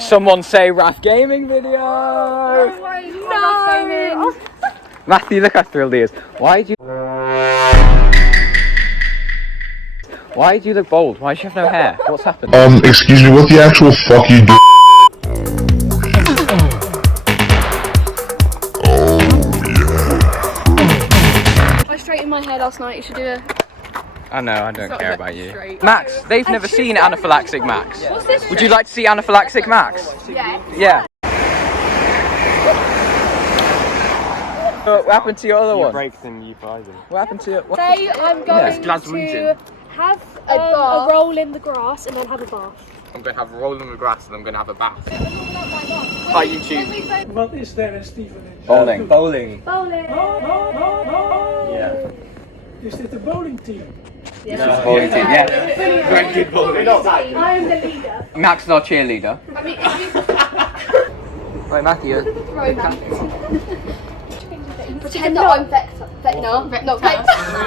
Someone say Raph Gaming video! No! Matthew, look how thrilled he is. Why do you look bald? Why do you have no hair? What's happened? Excuse me, what the actual fuck you do? I straightened my hair last night, you should do it. I know, I don't care about you. Straight. Max, they've never seen Anaphylaxis Max. What's this? Would you like to see Anaphylaxis Max? Yeah. Yeah. What happened to your other one? Breaks and you fries them. What happened to your... What? Say I'm going Glaswegian. to have a roll in the grass and then have a bath. I'm going to have a roll in the grass and I'm going to have a bath. Hi YouTube. Wat is there in Stevenage? Bowling. Bowling. Bowling. Yeah. Is dit de bowling team? Yes. It's a bowling team, yeah. Very good bowling. I'm the leader. Max is our cheerleader. I mean, if you Right, Matthew. throw back. Pretend that I'm Vector. Not Vector.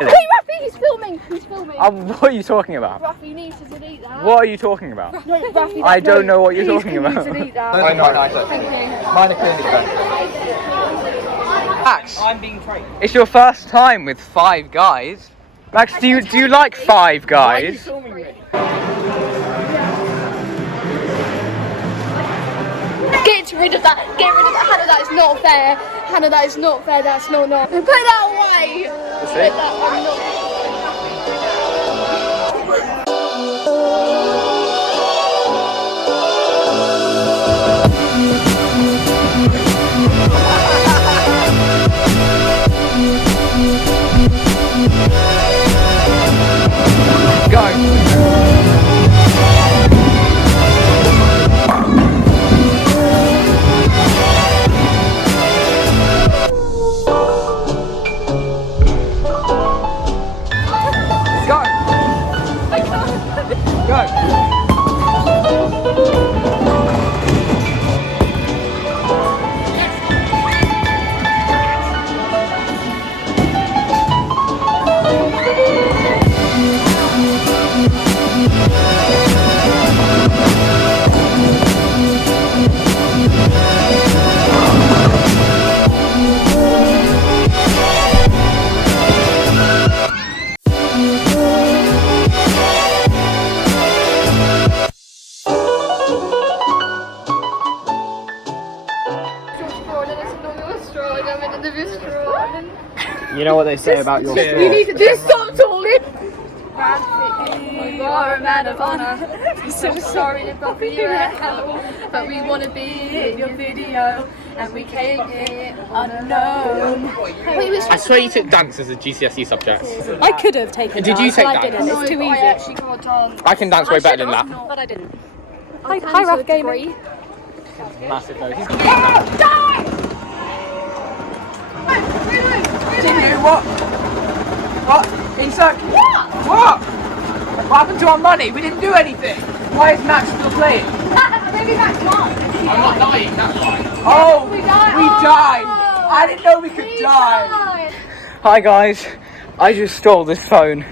Hey, Raffy, he's filming. He's filming. What are you talking about? Raffy, you need to delete that. What are you talking about? No, Raffy, I don't know what you're talking Please, about. can you delete that? I know, I know. Thank you. Mine are clearly better. Max, I'm being trained. it's your first time with 5 guys. Max, do you like 5 guys? Get rid of that. Get rid of that. Hannah, that is not fair. Hannah, that is not fair. That's not. Put that away. Put that You know what they say about your You need to just stop talking. You are a man of honor. So sorry to bother you at hell, but we want to be in your video, and we came here unknown. I swear you took dance as a GCSE subject. I could have taken Did that, you take but I that? didn't. It's too I easy. actually got done. I can dance way better than that. But I didn't. Hi, Raph Gaming. Massive though. What? What? Isak? What? What happened to our money? We didn't do anything. Why is Max still playing? Maybe that's why. I'm not dying, that's why. Oh! We died. We died! I didn't know we could die! Hi guys, I just stole this phone.